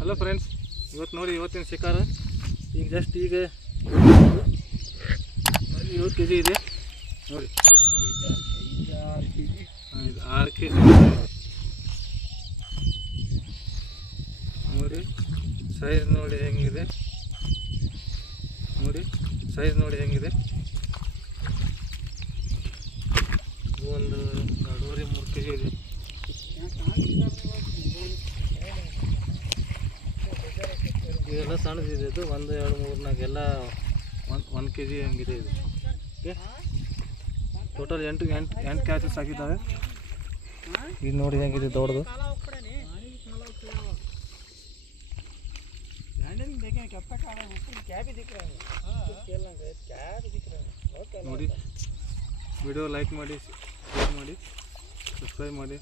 Hello friends, ಇವತ್ತು ನೋಡಿ ಇವತ್ತಿನ ಶಿಕಾರ ಈಗ ಜಸ್ಟ್ ಈಗ 7 kg ಇದೆ ನೋಡಿ. 6 kg ನೋಡಿ. ಸೈಜ್ ನೋಡಿ ಹೆಂಗಿದೆ ನೋಡಿ, ಸೈಜ್ ನೋಡಿ ಹೆಂಗಿದೆ. ಒಂದು 2.5-3 kg ಇದೆ. ಇದೆಲ್ಲ ಸಣ್ಣದಿದೆ. ಇದು 1 2 3 4 ಎಲ್ಲ 1 kg ಹಂಗಿದೆ ಇದು. ಓಕೆ, ಟೋಟಲ್ 8 ಕ್ಯಾಚಸ್ ಆಗಿದ್ದಾವೆ. ಇದು ನೋಡಿ ಹೆಂಗಿದೆ ದೊಡ್ಡದು. ನೋಡಿ, ವಿಡಿಯೋ ಲೈಕ್ ಮಾಡಿ, ಶೇರ್ ಮಾಡಿ, ಸಬ್ಸ್ಕ್ರೈಬ್ ಮಾಡಿ.